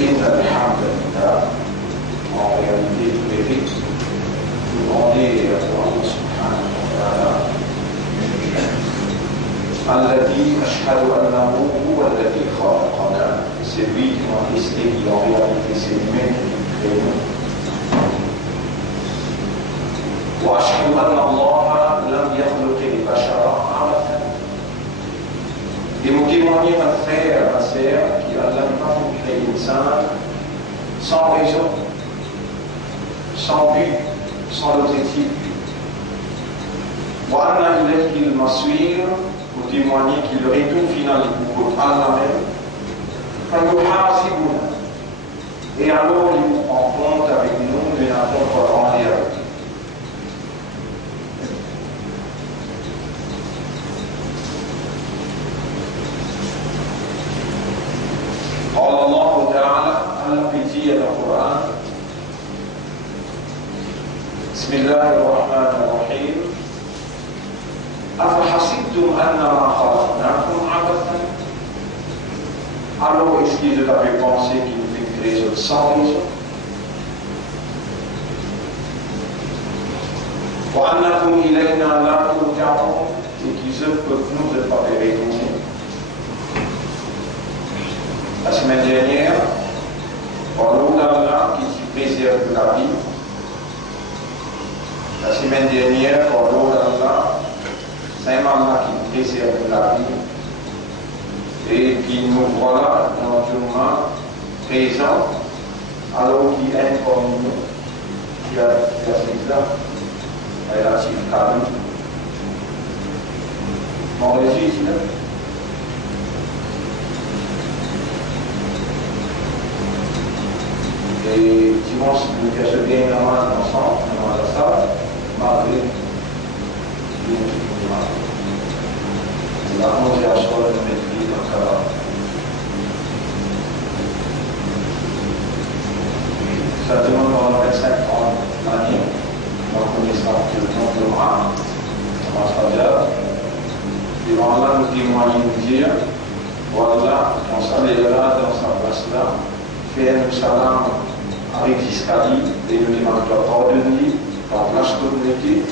إن الحمد لله en réalité du mérite nous demander à Allah subhanahu wa ta'ala الذي أشهد أنه هو الذي خلقنا c'est lui qui m'a testé qui en réalité c'est lui-même qui nous crée وأشهد أن الله لم يخلق البشر عبثا et vous témoignez ma frère, ma sœur qui Allah n'a pas créé l'insan sans raison, sans but, sans objectif. وأن إليه المصير vous témoignez qu'il le retour final est pour Allah même. فيحاسبنا et alors il vous prend compte avec nous de n'importe quoi en réalité. قال الله تعالى في القرآن بسم الله الرحمن الرحيم أفحسبتم أنما خلقناكم عبثا alors est-ce que vous avez pensé qu'il nous fait créer sans raison وأنكم إلينا لا ترجعون et qu'ils peuvent nous ne pas retourner. La semaine dernière, parlons d'Allah qui préserve la vie. La semaine dernière, parlons d'Allah, c'est Allah qui préserve la vie et qui nous voilà dans le moment présent, alors qu'il est comme nous, qui a fait ça, relatif à nous. Mon registre. Et dimanche, nous faisons bien ensemble, dans la salle, mardi, la 11e soirée de maîtrise dans le ça demande pendant 25 ans l'année, donc on est sorti le temps de mois, on commence déjà. Et voilà, nous témoignons nous dire, voilà, on s'allègera dans sa place-là, faire un salam avec Iskali et nous demandons pardonner par la communauté,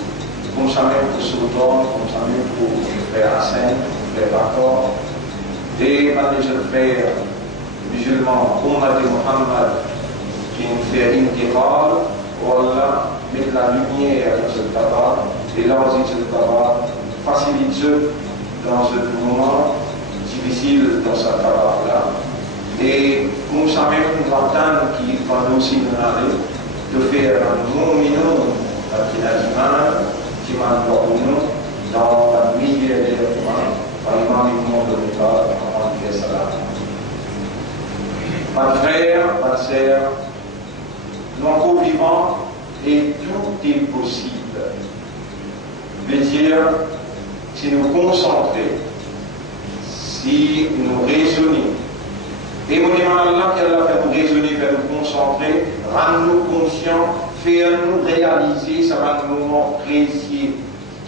comme ça même pour Sultan, comme ça même pour le frère Hassan, le frère Bakor, et les jeunes frères musulmans, Ummat et Muhammad, qui nous fait intégral, voilà, mettre la lumière dans ce tabac, et là aussi ce tabac facilite dans ce moment difficile dans ce tabac-là. Et nous savons une vingtaine qui va aussi nous aller de faire un monument à Kinazman, qui m'a nous dans la nuit de l'événement, par l'imam du monde de l'État, avant de faire cela. Mes frères, mes sœurs, nous encore vivants et tout est possible. Veut dire, si nous concentrons, si nous raisonnons, et mon imam Allah qui a fait nous raisonner, fait nous concentrer, rendre-nous conscients, faire-nous réaliser, ça va nous moment précieux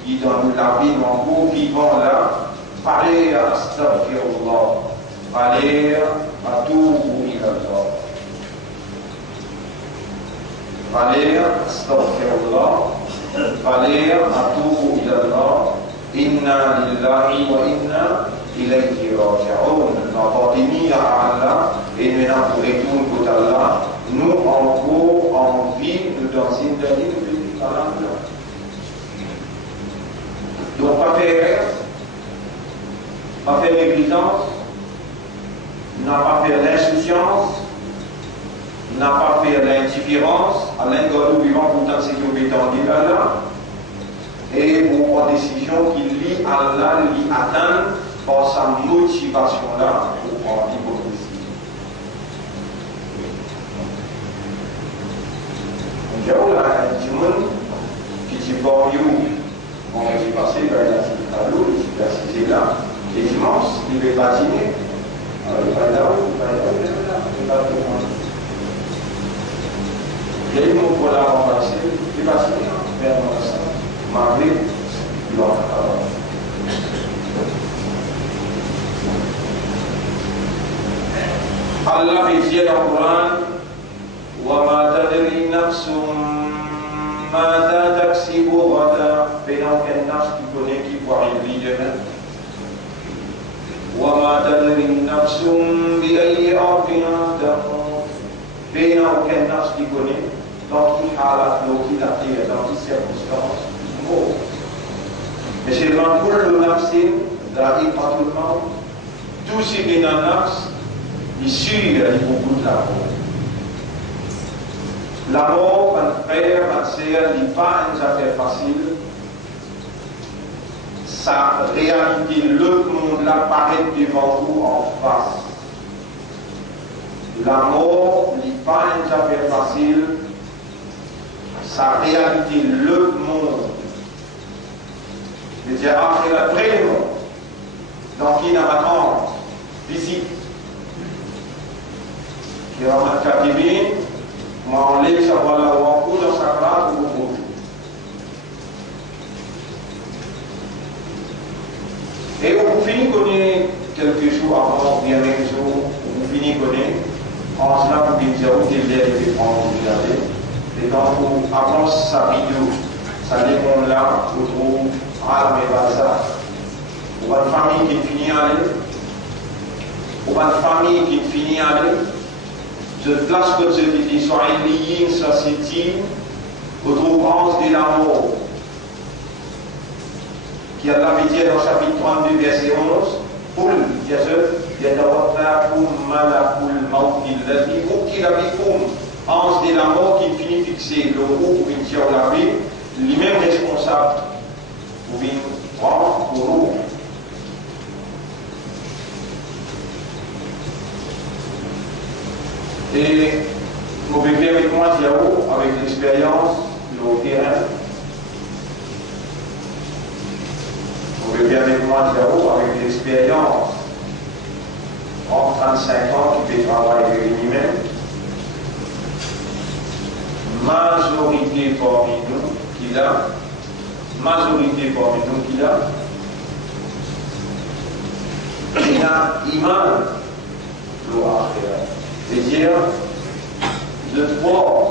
qui dans la vie, en beau vivant là, parler à Astaghfirullah, parler à tout ilallah. Parler à Astaghfirullah, parler à tout ilallah, inna lillahi wa inna ilayhi raji'un. Nous à Allah et nous n'avons pour retour pour Allah. Nous encore en vie, nous dans une dernière vie à Allah. Donc pas faire négligence, n'a pas fait l'insouciance, n'a pas fait l'indifférence, à l'endroit où vivant pourtant c'est une obéissance d'Allah, et pour prendre décision qui lie Allah, lui atteindre par sa motivation là pour prendre l'hypocrisie. Donc là, il y a du monde qui dit bon, on va y passer par la Cicalo, il s'est assisé là, et dimanche, il va patiner. Alors il va là, il va là, il va là. Il y a eu mon pour la remplacer, il va patiner, vers mon sang, mardi, il va faire. Allah veut dire dans le Coran, وَمَا تَدْرِي نَفْسٌ مَاذَا تَكْسِبُ غَدًا. Mais dans quelle nafs qui connaît qui pourra élever demain. وَمَا تَدْرِي نَفْسٌ بِأَيِّ أَرْضٍ تَمُوتُ. Mais dans quelle nafs qui connaît, dans qui halat, dans qui la terre, dans qui circonstance, mort. Mais c'est dans le nafsin, pratiquement, tout ce qui est dans le nafs, ici, il y a beaucoup de la mort. La mort, un frère, ma sœur, n'est pas une affaire facile. Sa réalité, le monde apparaît devant vous en face. La mort n'est pas une affaire facile. Sa réalité, le monde. Je veux dire, après la vraie mort, dans qui n'a pas attendre, visite. Qui va mettre Katibine, on laisse savoir là où on court dans sa classe ou au bout. Et on finit connaître quelques jours avant, bien quelques jours, on finit connaître, en cela pour bien dire où il est de prendre, vous regardez. Et donc, on avance sa vidéo, ça dépend là, on trouve, ah, mais pas ça. On a une famille qui finit à aller, on a une famille qui finit à aller. Je place que je dis, soit lié, soit c'est au de la mort. Qui a la métier dans le chapitre 32, verset 11. Pour il y a ce, il y a d'abord malakul mawti l'adi, ou qui l'a vu comme ange de la mort qui finit fixé le haut pour une tiers la vie, lui-même responsable pour une prendre pour l'eau. Et vous pouvez faire avec moi, Diao, avec l'expérience, le terrain. Vous pouvez faire avec moi, Diao, avec l'expérience en 35 ans qui fait travailler avec lui-même. Majorité parmi nous qu'il a, majorité parmi nous qu'il a, il a iman, gloire. C'est-à-dire, je crois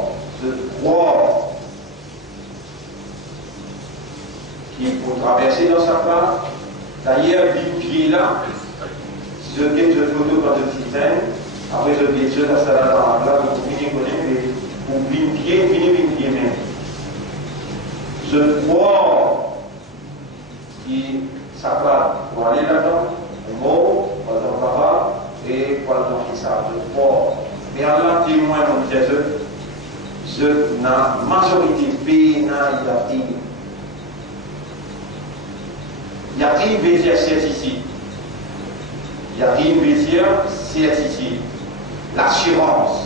qu'il faut traverser dans sa part. D'ailleurs, du pied là, si je dis je photo quand je suis après je dis je dans la place, vous finissez connaître, vous pied, pied même. Je crois qu'il s'appelle pour aller là-dedans, au mot, dans la part. Et voilà qui ça, je crois. Mais Allah témoin, mon Dieu, je n'a majorité pénal yatim. Yatim veut dire certitude. Yatim veut dire certitude. L'assurance.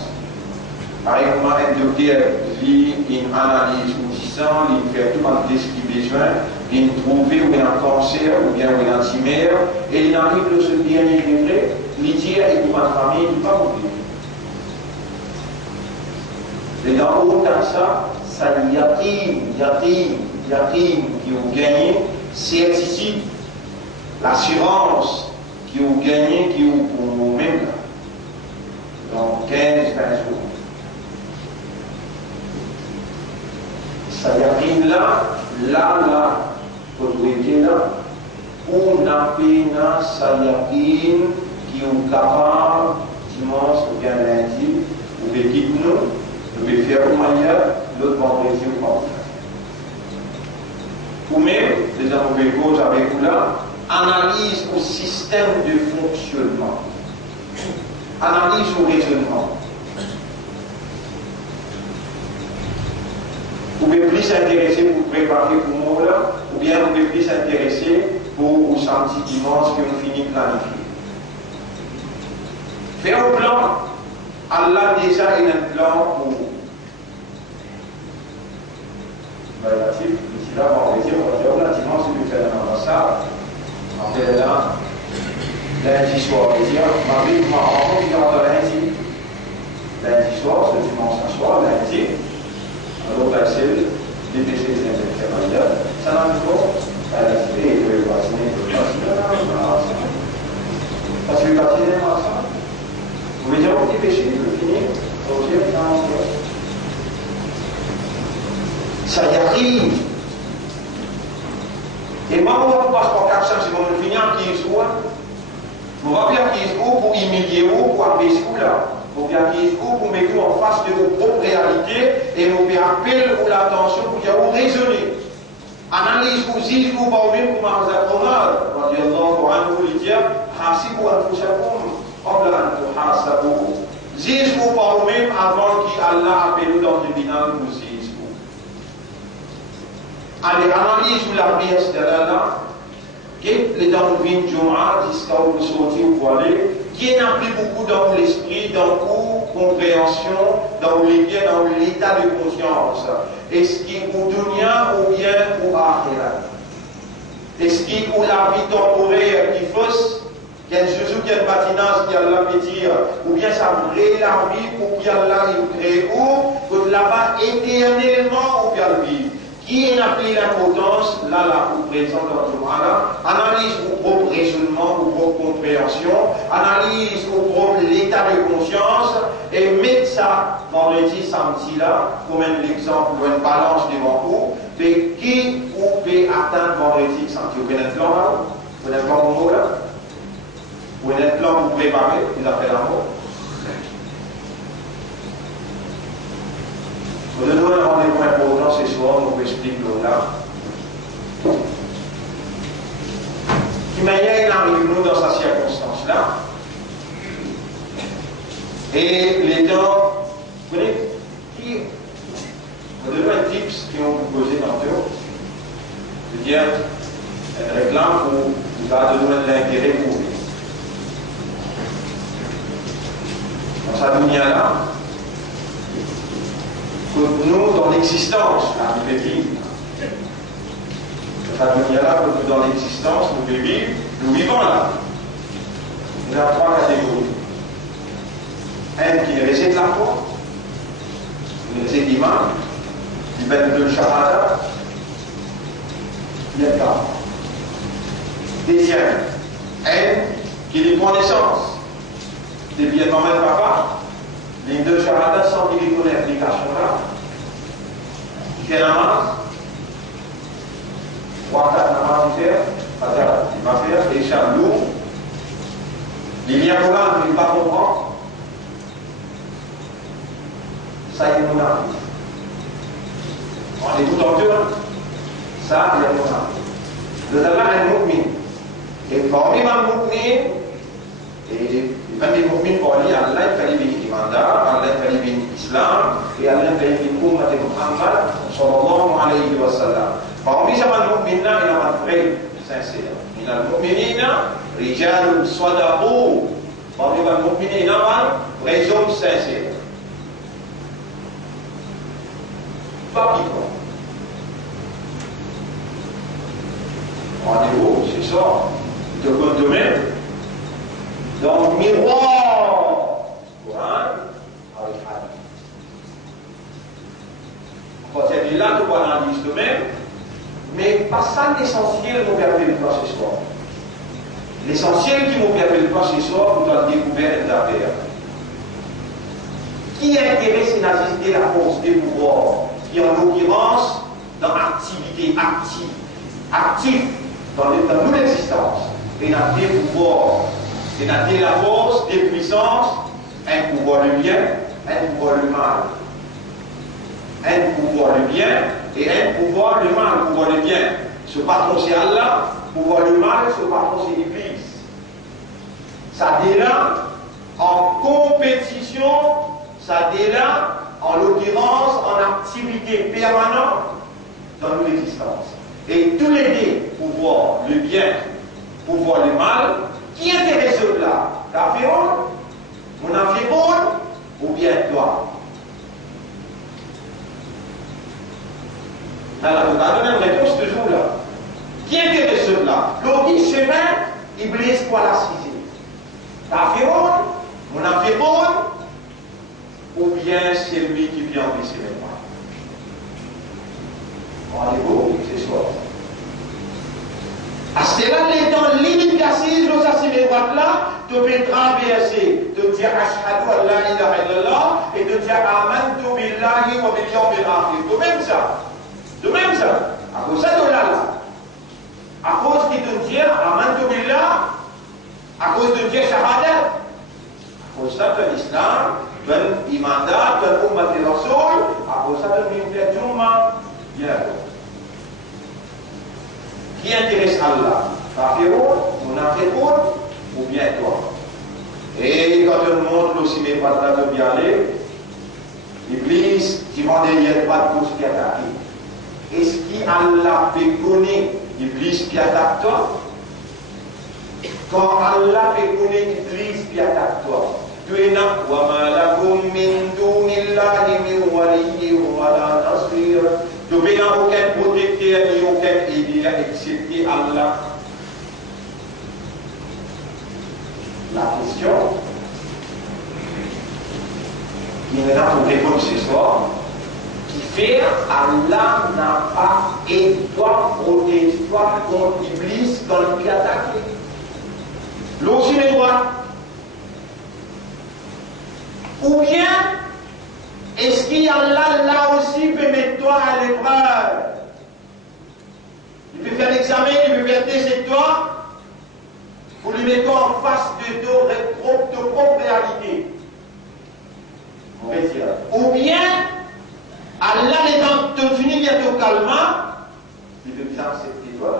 Par exemple, un docteur lit une analyse ou 10 ans, il fait tout le ce qu'il a besoin, il trouve ou un cancer ou bien un tumeur, et il arrive de ce dernier degré. L'idée et pour ma famille, il ne pas oublier. Et dans autant ça, ça yatim qui ont gagné, certitude, l'assurance qui ont gagné, qui ont pour nous-mêmes, dans 15-20 jours. Ça yatim là, autorité là, on a pena ça yatim qui sont capables, dimanche ou bien lundi, ou bien nous pouvons faire une manière, l'autre vendredi ou pas. Ou même, les mauvais causes avec vous là, analyse au système de fonctionnement, analyse au raisonnement. Vous pouvez plus s'intéresser pour préparer pour moi là, ou bien vous pouvez plus s'intéresser pour au samedi dimanche que vous finissez planifier. Faire un plan, Allah déjà a un plan pour vous. Relatif, ici là, on va dire, dimanche, je vais faire un ambassade. Après là, lundi soir, on va dire, ma vie, ma rencontre, il y aura lundi. Lundi soir, c'est dimanche soir, lundi. Alors, la celle, les déchets intermédiaires, ça n'a pas de la cité, il faut vacciner, parce que vacciner, vous voulez dire, petit péché, je finis. Ça y arrive. Et moi, on passe par 400 secondes, je finis en 15 jours. On va faire 15 jours pour humilier vous, pour appeler ce là. On va faire 15 jours pour mettre en face de vos propres réalités et on fait appel pour l'attention pour vous raisonner. Analyse vous, juge vous, pas même pour Marzak Omar. On va dire, Allah, pour un vous, il dit, Hasibu anfusakum, qabla an tuhasabu. Juge vous par vous-même avant qu'Allah appelle dans le final vous juge vous. Allez, analyse vous la pièce de Allah. Les dans le vin Jum'a, jusqu'à où vous sortez ou vous allez, qui n'a plus beaucoup dans l'esprit, dans la compréhension, dans l'état de conscience. Est-ce qu'il ou dunya ou bien ou akhirat? Est-ce qu'il ou la vie temporaire qui fausse, qu'il y a Jésus qui a une patinage qui a la dire, ou bien ça vraie la vie pour qu'il y a là il crée ou, que là-bas éternellement ou bien le vivre. Qui n'a pris l'importance, là, vous présente dans le là, analyse vos propres raisonnements, vos propres compréhensions, analyse vos propres l'état de conscience, et mettez ça vendredi, samedi là, pour mettre l'exemple ou une balance devant vous, mais qui vous peut atteindre vendredi, samedi? Vous avez un plan là? Vous avez un plan pour vous là? Vous avez un plan pour vous préparer, vous avez un mot? Nous devons avoir des points importants ce soir, nous expliquer là. Qui manière il arrive nous dans cette circonstance-là. Et les temps, vous connaissez qui nous devons un tips qui ont proposé tantôt. C'est-à-dire, une réclame où vous avez besoin de l'intérêt pour vous. Dans sa lumière-là, que nous, dans l'existence, la vie, cette lumière-là, que nous, dans l'existence, nous vivons là. Il y a trois catégories. Un qui est resté de la foi, qui est resté d'imam, qui bête de shahada, il y a pas. Deuxième, un qui est de connaissance, des biens de maman et papa, les deux shahada sans qu'il y ait une application là, qui fait namaz, 3-4 namaz il fait, il va faire, et charlou, il y a un programme qu'il ne va pas comprendre, ça y est mon âme. On écoute en cœur, ça il y a mon âme. Nous avons un mu'min. Et parmi les mu'min, et même les mu'min pour aller à Allah, il fallait venir imandah, Allah il fallait venir islam, et Allah il fallait venir ummat de Muhammad, sallallahu alayhi wa sallam. Parmi ces mu'min là, il y a un vrai sincère. Il y a un mu'minina, rijal sadaqu. Parmi les mu'minina, il y a un vrai homme sincère. Pas piquant. Rendez-vous, c'est ça. De quoi de même. Dans le miroir, Coran avec Hadith. Quand il est là, tu vois l'analyse de même, mais pas ça l'essentiel nous permet de voir ce soir. L'essentiel qui nous permet de voir ce soir, nous avons découvert l'affaire. Qui est intéressé à assister la force des pouvoirs, qui en l'occurrence dans l'activité active dans toute l'existence, et dans des pouvoirs, et dans la force, des puissances, un pouvoir le bien, un pouvoir le mal. Un pouvoir le bien et un pouvoir le mal. Pouvoir le bien, ce patron c'est Allah, pouvoir le mal, ce patron c'est l'Église. Ça délat en compétition, ça délat en l'occurrence en activité permanente dans l'existence. Et tous les deux, pouvoir le bien, pouvoir le mal, qui intéresse là? La féronde, mon affaire ou bien toi? Alors, on a donné une réponse toujours là. Qui intéresse là? L'autre chemin, il blesse quoi la cisée? La féronde, mon affaire ou bien c'est lui qui vient blesser les moi? Rendez-vous, c'est soir. À ce là, les temps limites d'assises, nous assimiles là, tu peux traverser, tu dire ashhadu an la ilaha illallah et de dire amantu billahi wa bil yawmil akhir. De même ça. De même ça. À cause de là. À cause de dire amantu billah, à cause de dire shahadat. À cause de l'islam, de l'imandat, de l'ummat de Rasoul, à cause de l'unité d'umma. Bien. Qui intéresse Allah? Kafirun, munafiqun ou bien toi? Et quand le monde aussi n'est pas là de bien aller, Iblis, qui m'a dit, il n'y a pas de cause qui attaque. Est-ce qu'Allah peut connaître Iblis qui attaque toi? Quand Allah peut connaître Iblis qui attaque toi, tu es là, wa ma lakum min dunillahi min waliyyin wa la nasir. Tu n'as aucun protecteur ni aucun aidé excepté Allah. La question qui est là pour répondre ce soir, qui fait Allah n'a pas aidé toi, protège toi contre Iblis quand il attaque. L'autre est droit. Ou bien, est-ce qu'Allah là aussi peut mettre toi à l'épreuve? Il peut faire l'examen, il peut faire tester toi pour lui mettre en face de ta propre réalité. On va dire. Ou bien, Allah étant te finir bientôt calmement, il peut bien accepter toi là.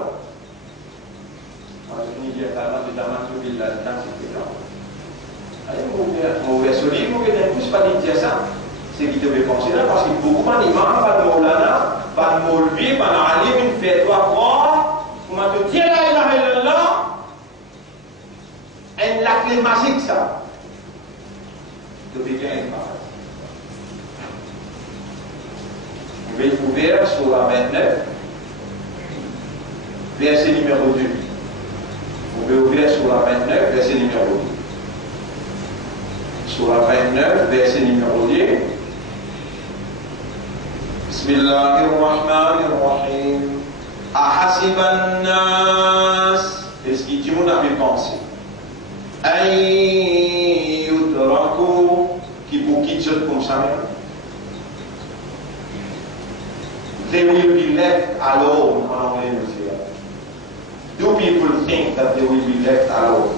Quand je finis bien calmement, je t'amène sur la accepter toi. Allez, mon verset libre, vous ne pouvez pas dire ça. C'est qui te veut penser là, parce qu'il y a beaucoup d'imams, pas de Maulana, pas de Maulvi, pas d'Alim, une fête-toi croire, on va te dire la ilaha illallah, et la clé magique ça. De bien une phrase. Je vais ouvrir sur la 29, verset numéro 2. On va ouvrir sur la 29, verset numéro 2. Sur la 29, verset numéro 2. Bismillahirrahmanirrahim. Ahasiban nas. Est-ce que tout le monde avait pensé? Ay yudraku. Qui pour qui tu comme ça même? They will be left alone. En anglais, monsieur. Do people think that they will be left alone?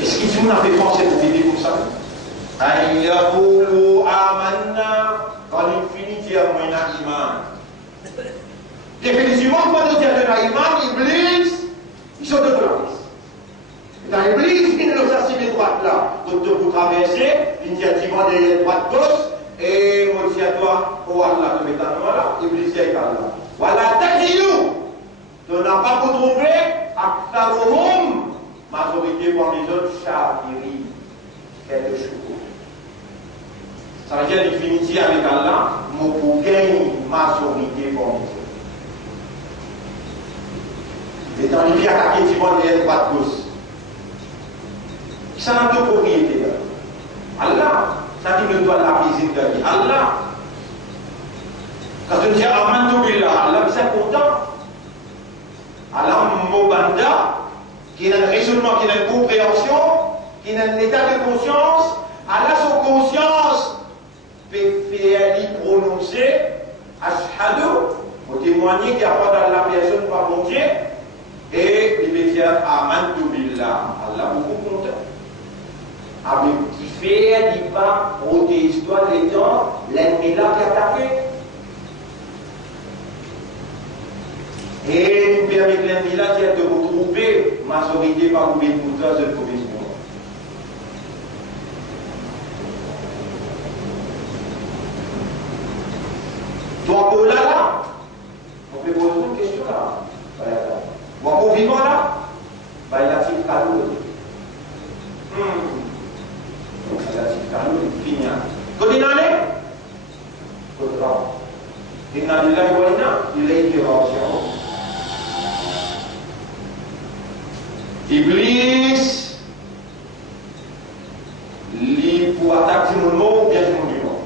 Est-ce que tout le monde avait pensé pour vivre comme ça? Ay yaqulu amanna. Quand il finit de dire moi un iman. Définitivement, quand on dit un iman, Iblis, ils sont de place. Et dans Iblis, il nous a ces droites là. Donc, vous traversez, l'initiative des droites gauche, et moi, je à toi, oh Allah, te mettre en là, Iblis est là. Voilà, taquillou. Tu n'as pas pour trouver, Aktharuhum, majorité parmi les autres, Shafiri, quelque chose. Ça veut dire l'infinité avec Allah, mais pour gagner majorité pour nous. Et dans les pieds à qui tu vois les droits de gauche. Ça n'a deux propriétés. Allah, ça dit le doigt de la visite de la vie. Allah, quand on dit Amantu Billah, Allah, c'est important. Allah, Mobanda, qui a un raisonnement, qui a une compréhension, qui a un état de conscience, Allah, son conscience. Faire prononcer ashhadu pour témoigner qu'il n'y a pas dans la personne par mon Dieu et il veut dire amantu billah. Allah beaucoup content. Avec qui fait dit pas protéger toi les gens l'ennemi là qui attaque et nous permet l'ennemi là qui a de retrouver majorité par vous pour toi de trouver. Donc là, on peut poser une question là. Donc au vivant là, il y a un cadeau. Il y a un cadeau, il finit. Quand il en est, il est intervention. Iblis, lui pour attaquer mon nom, bien mon vivant.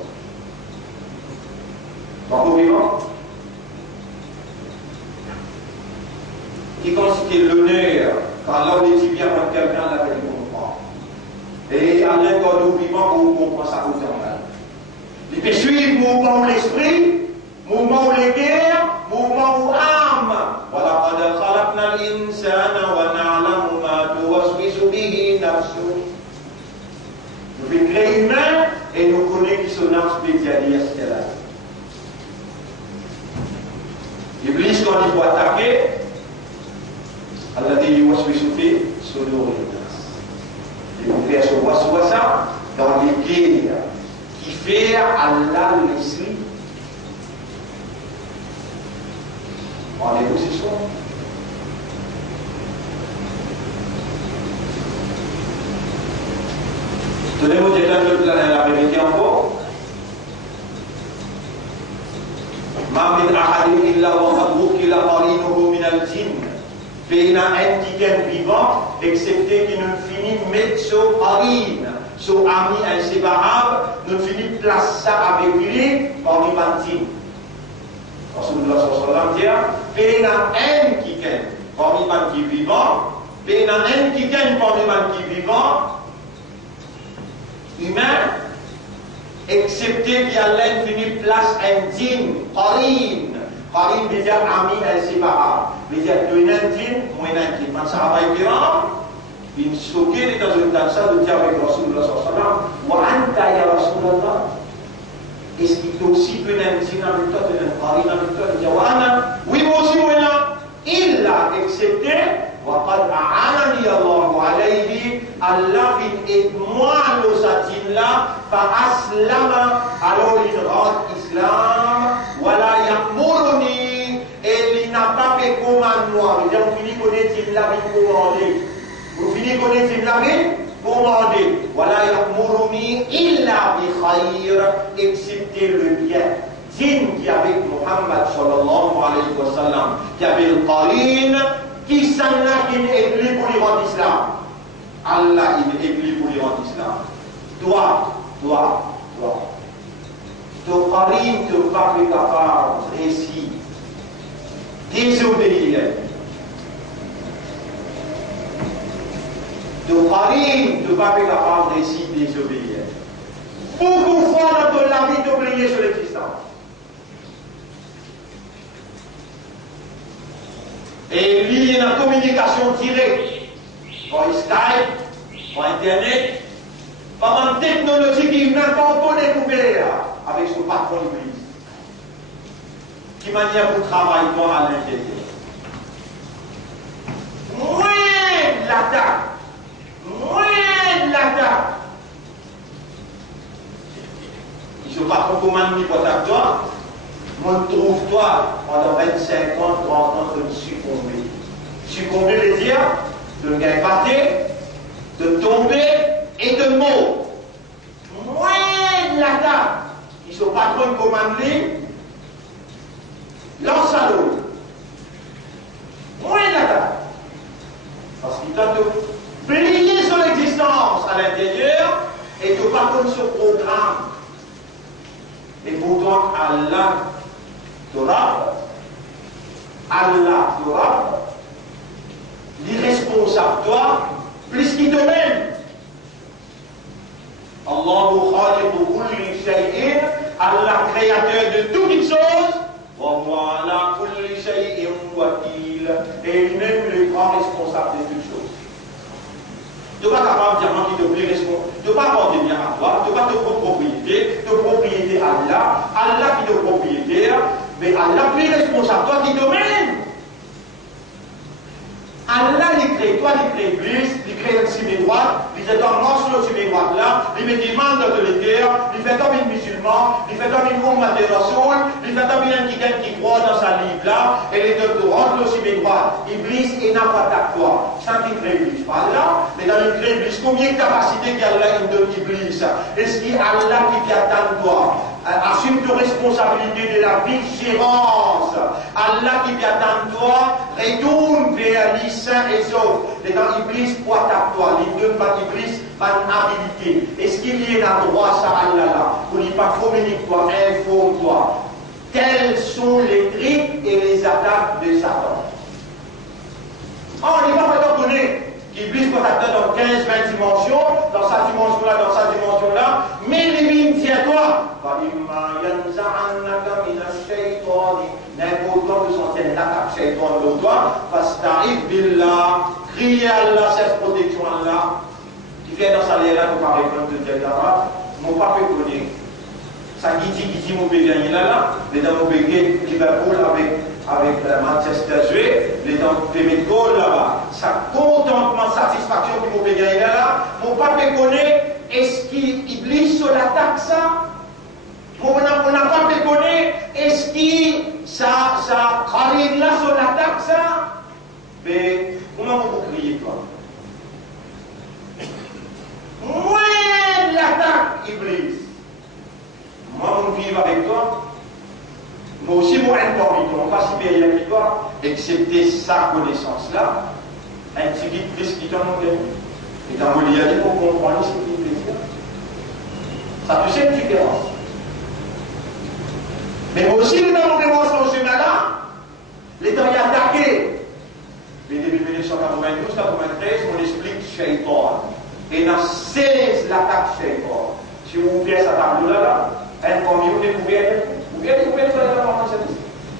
Donc au vivant, qui constitue l'honneur quand là on est bien quand quelqu'un l'appelle pour comprendre. Et corps vivant pour comprendre ça autant là. Il peut suivre le mouvement de l'esprit, le mouvement de la guerre, le mouvement de l'âme. وَلَقَدْ خَلَقْنَا الْإِنسَانَ وَنَعْلَمُ مَا تُوَسْوِسُ بِهِ نَفْسُهُ. Nous sommes créés humains et nous connaissons qui sont dans spécialistes. Iblis, quand il faut attaquer, Allah dit waswisu fi suduri nas. Il faut faire ce waswasa dans les guerres qui fait Allah l'esprit. Rendez-vous ce soir. Tenez-vous déjà de la vérité encore. Ma min ahadin illa wa qad wukila qarinuhu min al-jinn. Il y a un qui vivant, excepté qu'il ne finit mettre son qarin, son ami inséparable, ne finit placer ça avec lui parmi les djinns. Rasulullah sallallahu alayhi wa sallam dit, il y a un qui parmi les vivants, il y a un qui parmi les vivants, humain, excepté qu'il y a l'infini place un djinn, qarin. Qarin veut dire ami inséparable. Veut dire tu es un djinn, moi un djinn. Man sahaba kiram, bin choqué les dans une dansa de dire avec Rasulullah sallallahu alayhi wa sallam, wa anta ya Rasulullah. Est-ce qu'il est aussi que un djinn avec toi, un qarin avec toi? Il dit wa ana, oui moi aussi moi là. Il a excepté, wa qad a'anani Allah alayhi, Allah vient aider moi le satin là, fa aslama, alors il rentre islam, wala ya'muruni, et il n'a pas fait commandement. Vous finissez connaître il l'a commandé. Vous finissez connaître il l'a commandé. Wala ya'muruni illa bi khayr, excepté le bien. Djinn qui avec Muhammad sallallahu alayhi wa sallam, qui avait le qarin, qui s'en a qui est écrit pour les rangs d'islam. Allah il est écrit pour les rangs d'islam. Toi. Ton qarin te va faire capable de réussir. Désobéir. Ton qarin te va faire capable de réussir, désobéir. Beaucoup de fois dans la vie d'oublier sur l'existence. Et lié dans la communication directe, par Skype, par Internet, par une technologie qui n'a pas encore découvert avec son patron Iblis. Qui manière pour travailler à l'intérieur. Moins de l'attaque. Je ne sais pas comment ni pour toi. Moi, trouve-toi pendant 25 ans, 30 ans de succomber. Succomber veut dire de ne gagner pas, de tomber et de mourir. Moins de l'attaque. Ils ne sont pas trop commandés. Lance à l'eau. Moins de l'attaque. Parce qu'il tente de plier son existence à l'intérieur et de ne pas comme ce programme. Et pourtant, Allah te rappe, l'irresponsable toi, plus qu'il te mène. Allahu khaliqu kulli shay'in, Allah créateur de toutes choses, wa huwa ala kulli shay'in wakil, et lui-même le grand responsable de toutes choses. Tu n'es pas capable de dire qui te plaît responsable. Tu n'es pas avoir des biens à toi, tu n'es pas de propriété à Allah, Allah qui est propriétaire, mais Allah plus responsable, toi qui te mène. Allah il crée toi, il crée Iblis, il crée une cime droite, il fait un morceau de cime droite là, il met des mains dans les terres, il fait comme un musulman, il fait comme une homme de Rasoul, il fait comme un qui croit dans sa livre là, et les deux rentrent le cime droite. Iblis il n'a pas d'attaque toi. Sans qu'il crée Iblis, pas là, mais dans le crée Iblis, combien de capacités qu'il y a là de Iblis? Est-ce qu'il y a Allah qui t'attend toi? Assume ta responsabilité de la vigilance. Allah qui t'attend toi, retourne vers les saints et sauf. Et dans Iblis, quoi t'as toi? Les deux par Iblis, par habilité. Est-ce qu'il y a un droit ça Allah là? Pour ne pas communiquer toi, informe toi. Tels sont les tricks et les attaques de Satan. Oh, on n'est pas fait connaître Iblis peut être dans 15-20 dimensions, dans sa dimension-là, dans sa dimension-là, mais les dit à toi, n'importe quoi que son l'attaque shaitan de toi, parce que t'arrives billah, crier Allah, cette protection-là, qui vient dans sa léra, nous parlons de Diagara, mon papa connaît. Ça qui mon bégagne là, les dans mon bégagne Liverpool avec Manchester joué, les dans le goal là-bas. Ça contentement, satisfaction qui mon bégagne là, mon papa connaît, est-ce qu'il glisse sur l'attaque ça? On n'a pas connaît, est-ce qu'il ça arrive là sur l'attaque ça? Mais comment vous criez toi? Moi l'attaque Iblis. Moi, je vis avec toi. Moi aussi, moi, un parmi toi. On va si bien avec toi, excepté sa connaissance-là, un petit guide plus qui t'en a donné. Et dans le lieu, pour comprendre ce qu'il veut dire. Ça, tu sais une différence. Mais moi aussi, dans mon démonstration ce chemin-là, les temps y attaqué. Mais depuis 1992-93, on explique Shaitan. Et dans 16 l'attaque Shaitan. Si vous ouvrez sa tableau-là, un premier, vous découvrez ça,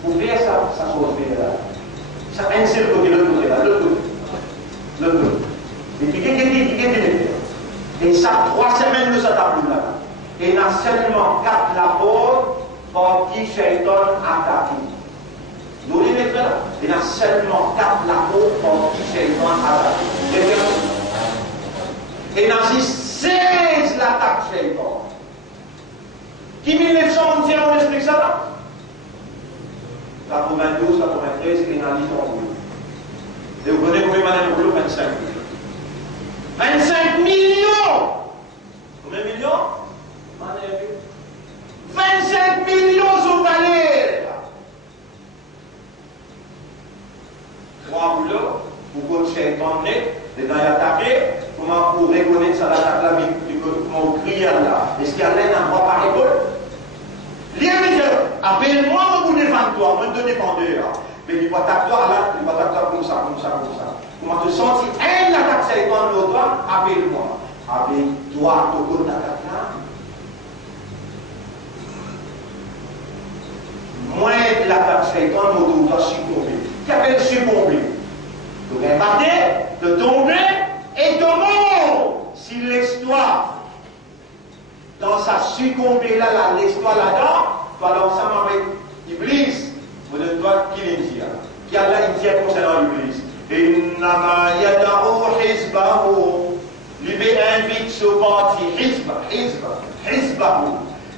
vous ouvrez ça chose là. Ça, un seul côté, l'autre côté, là, l'autre côté. Et puis, et ça, 3 semaines de sa tableau-là. Et il y a seulement 4 rapports par qui Shaitan attaque. Vous voyez là? Il y a seulement 4 rapports par qui Shaitan attaque. Et il y a 16 l'attaque Shaitan. Qui 1911, on explique ça là? 92, 93, et dans l'Italie. Et vous connaissez combien de boulot? 25 millions. 25 millions! Combien de millions? 25 millions sur palais! 3 boulots, pour que Shaitan net, les dans l'attaquer, comment pour reconnaître ça l'attaque là, comment crier là? Est-ce qu'il y a l'air d'un droit par école? Appelle-moi, je vous défends toi, je te défendeur. Mais il va t'acteur là, il va t'acteur comme ça. Comment te sentir un attaque Shaitan de l'autre, appelle-moi. Avec toi, tu connais l'attaque là. Moi, l'attaque Shaitan, je dois succomber. Qui appelle succomber? Tu vas partir, de tomber et tomber. Si l'histoire, dans sa succombée là, l'histoire là-dedans, tu vas l'ensemble avec Iblis, vous devez qu'il dit. Qui a là, il dit concernant Iblis. Innama yada'u hizbahu. Lui invite ce parti, hizbahu.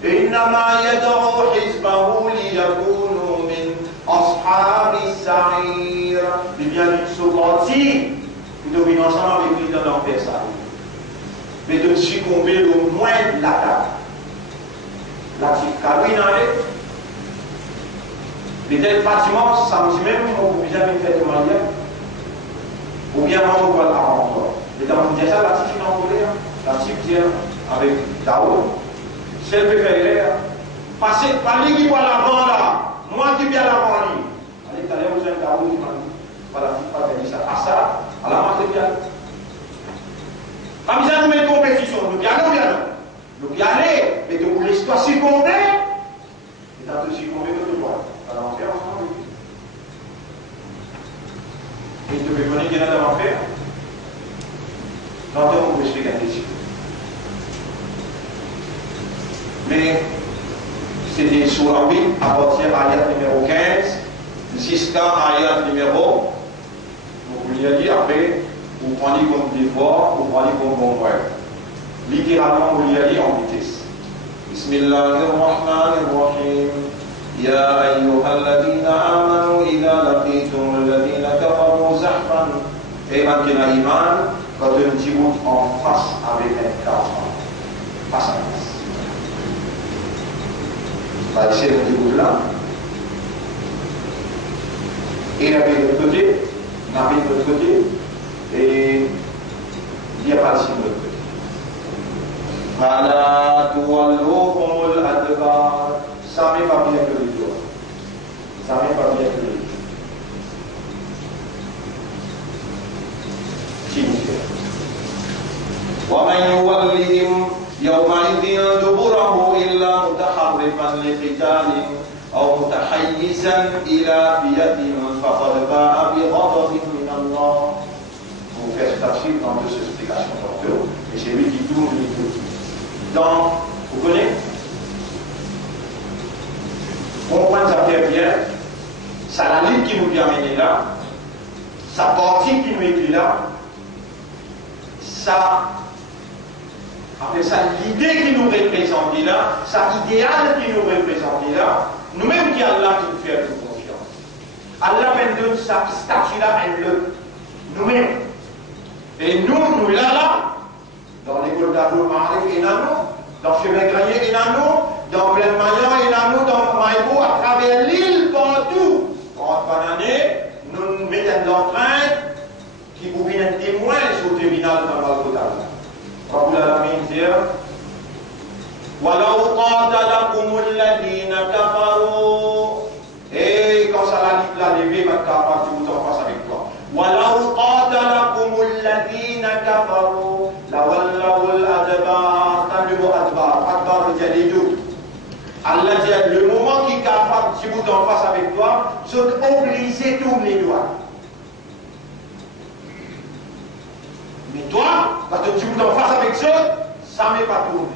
Innama yada'u hizbahu liyakunu min ashabi sa'ir. Il vient de ce parti, nous devons ensemble avec lui dans l'enfer ça. Mais de succomber au moins de l'attaque. La petite cabine en est. Les tels bâtiments, ça me dit même qu'on peut jamais faire de manière. Ou bien on va la rendre. Et dans le ça, la petite envolée, la petite vient avec Daoud. Celle préférée, passer par lui qui voit l'avant là, moi qui viens l'avant lui. Allez, t'allez vous avez Daoud qui m'a dit. Voilà, pas venir ça. À ça, à la marque de bien. Comme ça, nous mettons compétition. Nous allons. Nous y aller, mais de vous l'histoire succomber, et dans te succomber de toi. Alors, on fait ensemble. Et tu veux venir qu'il y en a dans l'enfer? J'entends vous expliquer un défi. Mais c'était sur la 8, à partir de l'ayat numéro 15, jusqu'à l'ayat numéro, vous pouvez dire après, vous prenez comme devoir, vous prenez comme bon frère. Littéralement, vous y allez en vitesse. Bismillahirrahmanirrahim. Ya ayyuhalladhina amanu idha laqitum alladhina kafaru zahfan. Et maintenant, iman, quand un petit bout en face avec un kafir. Face à face. On va essayer de petit bout là. Et la vie de l'autre côté, la vie de l'autre côté, et il n'y a pas de signe de l'autre côté. Fala tuwalluhumul adbar. Ça n'est pas bien que le jour. Ça n'est pas bien que le jour. Signifie. ومن يولهم يومئذ دبره إلا متحرفا لقتال أو متحيزا إلى فئة فقد باء بغضب من الله. Vous faites partie dans deux explications tantôt, et c'est lui qui tourne les deux. Vous connaissez? Comprendre ça très bien, ça la ligne qui nous vient amener là, sa partie qui nous écrit là, ça, après ça, l'idée qui nous représente là, ça idéal qui nous représente là, nous-mêmes qui Allah qui nous fait toute confiance. Allah nous donne sa statue là, nous-mêmes. Et nous là, dans l'école d'Abou Marif et Nanou, dans Chemin Granier et Nanou, dans Plein Maillan et Nanou, dans Maïbou, à travers l'île, partout. En année, nous mettons l'empreinte qui vous vient un témoin sur le tribunal dans l'Al-Qudal. Rabbi Alamin dit وَلَوْ قَاتَلَكُمُ الَّذِينَ كَفَرُوا. Et quand ça l'a levé, ma capa, tu vous en face avec toi. وَلَوْ قَاتَلَكُمُ الَّذِينَ كَفَرُوا لَوَلَّوُا الْأَدْبَارَ. Quand le mot adbar, adbar veut dire les deux. Allah dit, le moment qui est capable, si vous en face avec toi, sont obligés de tourner les doigts. Mais toi, quand tu vous en face avec ça, ça ne m'est pas tourné.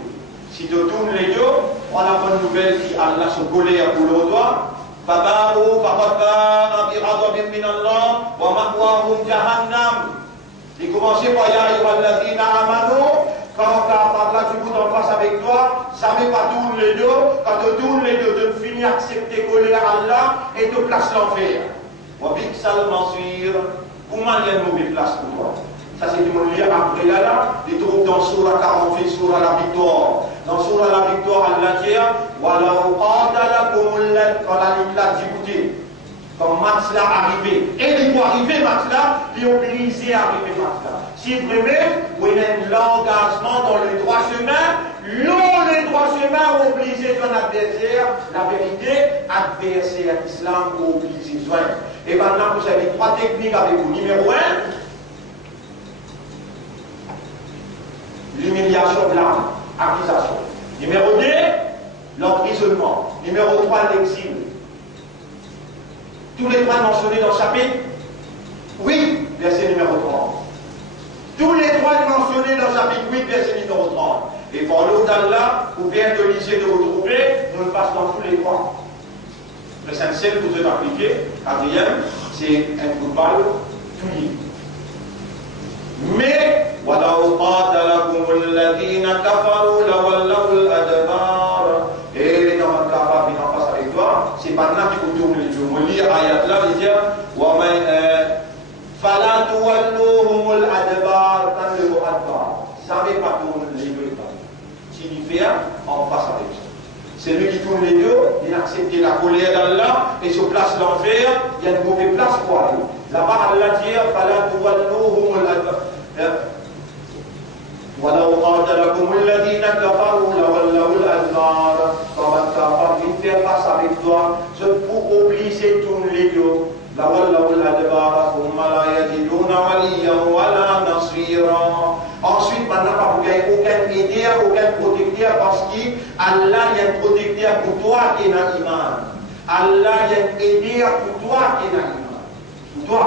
Si tu tournes les deux, on a la bonne nouvelle qui Allah se collé à boulot au doigt. فَبَاءُوا فَقَدْ بَاءَ بِغَضَبٍ مِّنَ اللَّهِ وَمَأْوَاهُمْ جَهَنَّمُ. Il commençait par Ya ayyuhalladhina amanu. Quand tu as là, tu bouges en face avec toi, ça ne met pas tourner les deux. Quand tu tournes les deux, tu finis à accepter coller à Allah et te place l'enfer. Wa bi'sal masir. Comment il y a une mauvaise place pour toi? Ça c'est du monde lire après là, il trouve dans Surah 48, Surah la victoire. Dans Surah la victoire, Allah dit Walau qatalakumul, quand la ligne là Djibouti, quand Max là arrivé, et il doit arriver Max là, il est obligé à arriver Max là. Si vraiment, vous avez un engagement dans le droit chemin, le droit chemin obligé son adversaire, la vérité, adversaire islam obligé soin. Et maintenant vous avez trois techniques avec vous. Numéro 1, l'humiliation de l'âme, accusation. Numéro 2, l'emprisonnement. Numéro 3, l'exil. Tous les trois mentionnés dans le chapitre 8, verset numéro 30. Tous les trois mentionnés dans le chapitre 8, verset numéro 30. Et pour l'eau d'Allah, vous venez de lycée de vous trouver, nous le passons dans tous les trois. Le Saint-Ciel vous avez appliqué, quatrième, c'est un coup de balle, tout libre. Mais وَلَوْ قَاتَلَكُمُ الَّذِينَ كَفَرُوا لَوَلَّوُا الْأَدْبَارَ. Et les gens capables qui en face avec toi, c'est maintenant qu'il faut tourner les yeux. On lit ayat là, il dit فَلَا تُوَلُّوهُمُ الْأَدْبَارَ. Quand le mot adbar, ça ne veut pas tourner les yeux. Signifie en face avec ça. C'est lui qui tourne les yeux, il accepte la colère d'Allah et se place l'enfer, il y a une mauvaise place pour aller. Là-bas, Allah dit فَلَا تُوَلُّوهُمُ الْأَدْبَارَ. وَلَوْ قَاتَلَكُمُ الَّذِينَ كَفَرُوا لَوَلَّوُا الْأَدْبَارَ. Quand un capable de faire face avec toi, c'est pour obliger de tourner les yeux. لَوَلَّوُا الْأَدْبَارَ ثُمَّ لَا يَجِدُونَ وَلِيًّا وَلَا نَصِيرًا. Ensuite, maintenant, pas vous n'avez aucun aideur, aucun protecteur, parce qu'Allah y a un protecteur pour toi qui est dans l'iman. Allah y a un aideur pour toi qui est dans l'iman. Pour toi.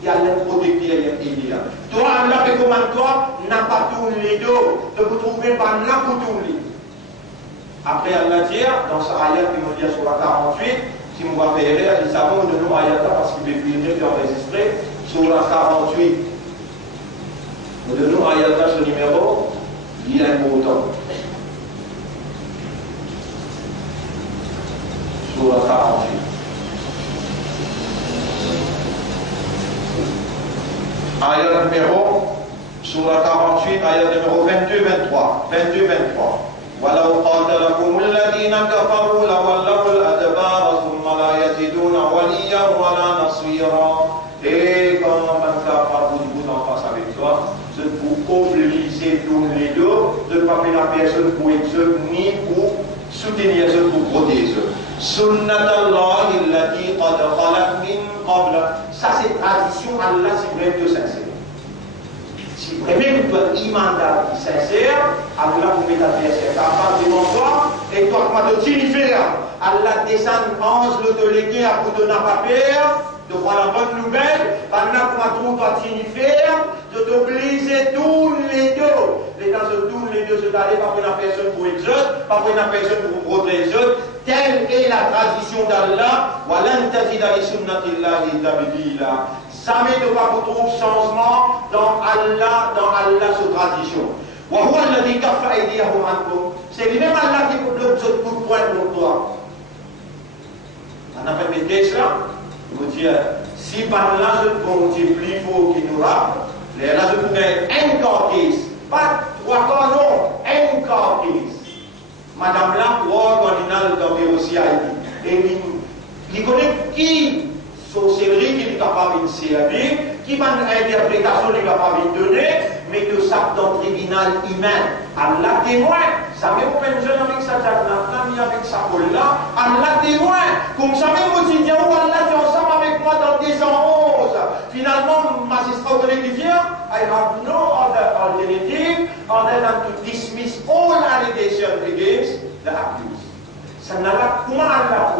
Il y a un protecteur, il y a un aideur. Toi, Allah fait comme toi, n'a pas tourné les deux, de vous trouver par là pour tourner. Après, Allah dit, dans sa ayat qui nous dit sur la 48, si vous m'avez erré, nous savons de nous ayat parce qu'il veut plus enregistrer, sur la 48. Nous donnons ayat ce numéro, il y a un mot autant. Sur la 48. Ayat numéro, sur la 48, ayat numéro 22-23. 22-23. وَلَوْ قَاتَلَكُمُ الَّذِينَ كَفَرُوا لَوَلَّوُا الْأَدْبَارَ ثُمَّ لَا يَجِدُونَ وَلِيًّا وَلَا نَصِيرًا. Et quand un capable vous en face avec toi, je vous oblige tous les deux de ne pas faire la personne pour eux, ni pour soutenir eux, pour protéger eux. Sunnatallahi allati qad khalat min qabl. Ça c'est tradition Allah, c'est vrai que sincère. Si vraiment vous doit iman sincère, Allah vous met l'adversaire capable devant toi, et toi, comment te signifier, Allah descend ange le délégué à vous donner pas peur, de voir la bonne nouvelle, pendant comment toi signifier, de t'obliger tous les deux. Les temps de tous les deux, c'est-à-dire pas pour une personne pour les autres, pas pour une personne pour protéger les autres. Telle est la tradition d'Allah. Jamais ne va vous trouver changement dans Allah sa tradition. C'est lui-même Allah qui vous bloque ce coup de poing pour toi. On a fait des questions là. Vous dire, si par là je multiplie pour qu'il nous rappelle, les là je pourrais un cortis, pas trois corps, non, un cortis. Madame là, trois cardinal d'environ aussi Haïti. Et il connaît qui sorcellerie qui est capable de servir, qui m'a une interprétation qui est capable de donner, mais de ça dans le tribunal humain. Allah témoin. Ça même pas une jeune avec sa jardin, avec sa colle là. Allah témoin. Comme ça même on dit, Allah est ensemble avec moi dans 211. Finalement, magistrat collectif, I have no other alternative other than to dismiss all allegations against the accused. Ça n'a pas comment Allah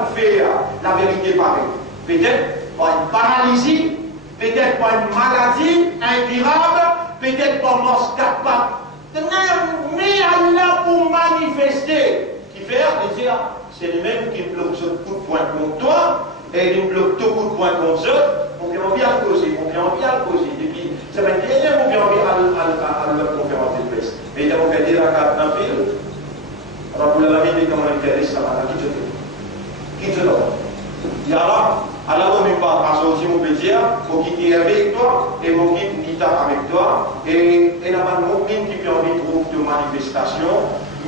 peut faire la vérité pareille. Peut-être par une paralysie, peut-être par une maladie incurable, peut-être par mort capable. Mais Allah pour manifester, qui fait dire, c'est lui-même qui bloque ce coup de poing contre toi, et il bloque tout coup de poing contre eux, on vient bien le causer, on vient bien le causer. Depuis semaine dernière, on vient à la conférence de presse. Et il a fait dire la carte d'un fil. Alors, vous l'avez dit comment il fait ça, qui te fait? Qui te donne? Il y a là, alors on ne pas parce que mon petit, faut qu'il est avec toi et mon guide est avec toi et il y a un moment qui peut envie de trouver de manifestation,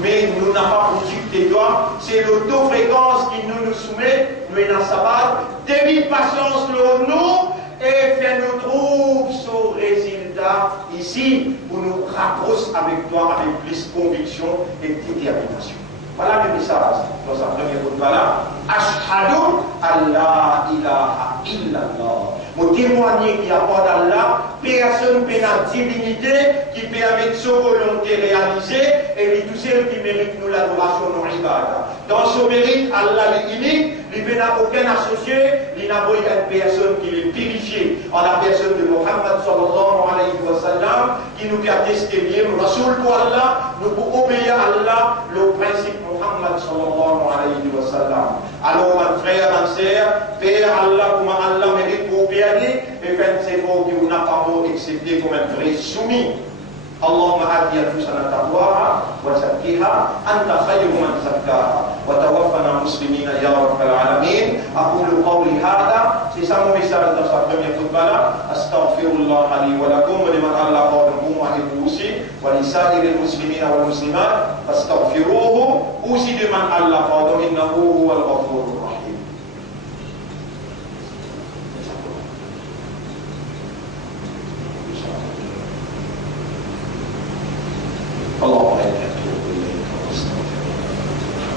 mais nous n'avons pas pour dicter toi, c'est l'autofréquence qui nous soumet, nous dans sa base, débit patience le nous et fait nous trouver ce résultat ici pour nous rapprocher avec toi avec plus de conviction et de détermination. Voilà le message dans sa première khutbah là. Ashhadu an la ilaha illallah. Mon témoigner qu'il n'y a pas d'Allah, personne n'a la divinité qui permet de sa volonté réalisée et tout celle qui mérite nous l'adoration non ibada. Dans ce mérite, Allah est unique, il n'a aucun associé, il n'a pas une personne qui est purifiée en la personne de Muhammad sallallahu alayhi wa sallam qui nous a testé Rasoul pour Allah, nous pouvons obéir à Allah, le principe Muhammad sallallahu alayhi wa sallam. Alors, mon frère, ma sœur, Père Allah, comment Allah mérite pour obéir et quand c'est vous qui vous n'a pas mot accepté comme un vrai soumis. اللهم آت أنفسنا تقواها وزكها أنت خير من زكاها وتوفنا مسلمين يا رب العالمين. أقول قولي هذا سيسمو مثال تصدم يقبل أستغفر الله لي ولكم ولمن الله قولكم وحبوسي ولسائر المسلمين والمسلمات فاستغفروه أوسي لمن الله قوله إنه هو الغفور الرحيم. اللهم إني أتوب إليك وأستغفرك اللهم إني أتوب إليك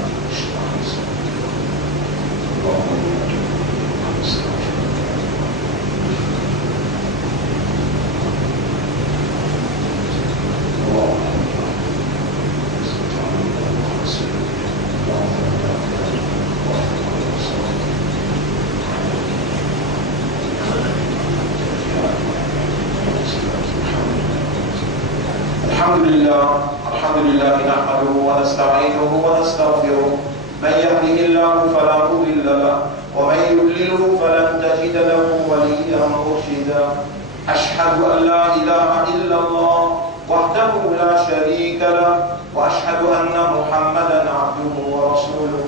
وأستغفرك اللهم الحمد لله نحمده ونستعينه ونستغفره من يهده الله فلا مضل له ومن يضلله فلن تجد له وليا مرشدا. أشهد أن لا إله إلا الله وحده لا شريك له وأشهد أن محمدا عبده ورسوله.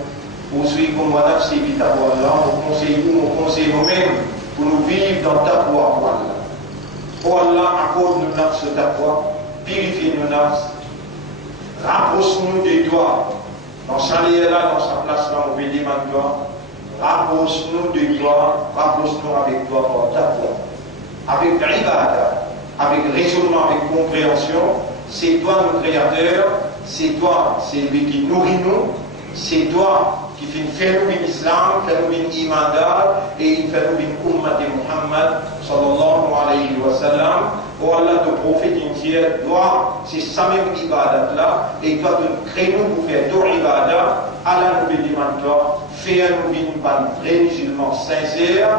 أوصيكم ونفسي بتقوى الله وكونسيكم nous-mêmes pour nous vivre dans taqwa pour Allah. Oh Allah, accorde-nous nafs taqwa, purifie nos nafs, rapproche-nous de toi. Dans sa lieu là, dans sa place là, on veut dire toi. Rapproche-nous de toi, rapproche-nous avec toi par taqwa. Avec ibada, avec raisonnement, avec compréhension. C'est toi notre créateur, c'est toi, c'est lui qui nourrit nous, c'est toi qui fait nous une islam, fait nous une iman et il fait nous une ummat de Muhammad sallallahu alayhi wa sallam. Oh Allah, ton prophète entier, doit, c'est sa même ibadat là, et toi, tu crées nous pour faire ton ibadat, Allah nous demande toi, fais-nous une vraie musulman sincère,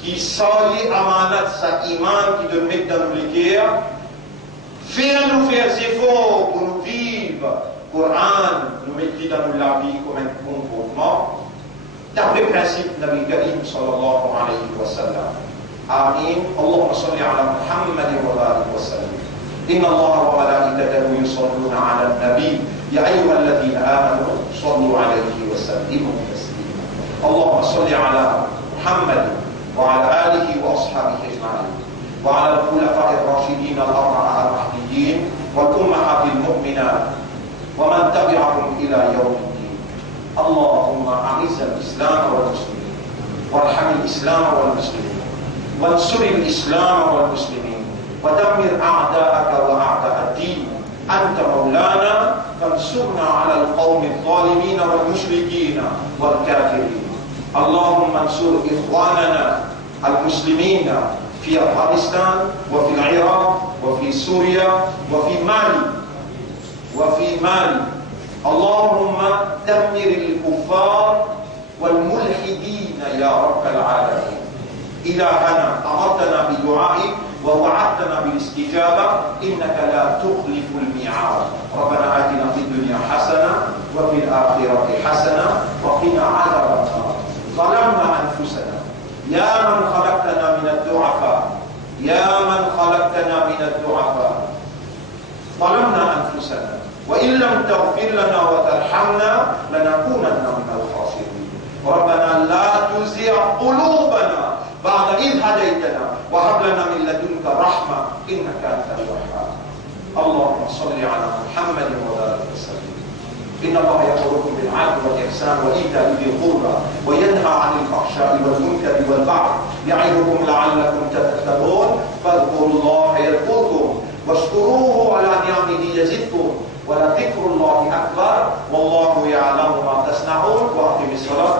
qui sali amanat sa iman, qui te met dans le cœur, fais-nous faire des efforts pour nous vivre, Coran, nous mettre dans la vie comme un comportement, d'après le principe de Nabi Karim sallallahu alayhi wa sallam. آمين. اللهم صل على محمد وآله وسلم. إن الله وملائكته يصلون على النبي يا أيها الذين آمنوا صلوا عليه وسلموا تسليما. اللهم صل على محمد وعلى آله وأصحابه أجمعين وعلى الخلفاء الراشدين الأربعة المهديين والأمهات المؤمنات ومن تبعهم إلى يوم الدين. اللهم أعز الإسلام والمسلمين وارحم الإسلام والمسلمين وانصر الإسلام والمسلمين ودمر أعداءك وأعداء الدين. أنت مولانا فانصرنا على القوم الظالمين والمشركين والكافرين. اللهم انصر إخواننا المسلمين في أفغانستان وفي العراق وفي سوريا وفي مالي اللهم دمر الكفار والملحدين يا رب العالمين. إلهنا أمرتنا بدعائك ووعدتنا بالاستجابة إنك لا تخلف الميعاد. ربنا آتنا في الدنيا حسنة وفي الآخرة حسنة وقنا عذاب النار. ظلمنا أنفسنا يا من خلقتنا من الضعفاء ظلمنا أنفسنا وإن لم تغفر لنا وترحمنا لنكونن من الخاسرين. ربنا لا تزغ قلوبنا بعد إذ هديتنا وهب لنا من لدنك رحمة إنك أنت الوهاب. اللهم صل على محمد وآله وسلم. إن الله يأمركم بالعدل والإحسان وإيتاء ذي القربى وينهى عن الفحشاء والمنكر والبغي يعظكم لعلكم تذكرون. فاذكروا الله يذكركم واشكروه على نعمه يزدكم ولذكر الله أكبر والله يعلم ما تصنعون. وأقم الصلاة.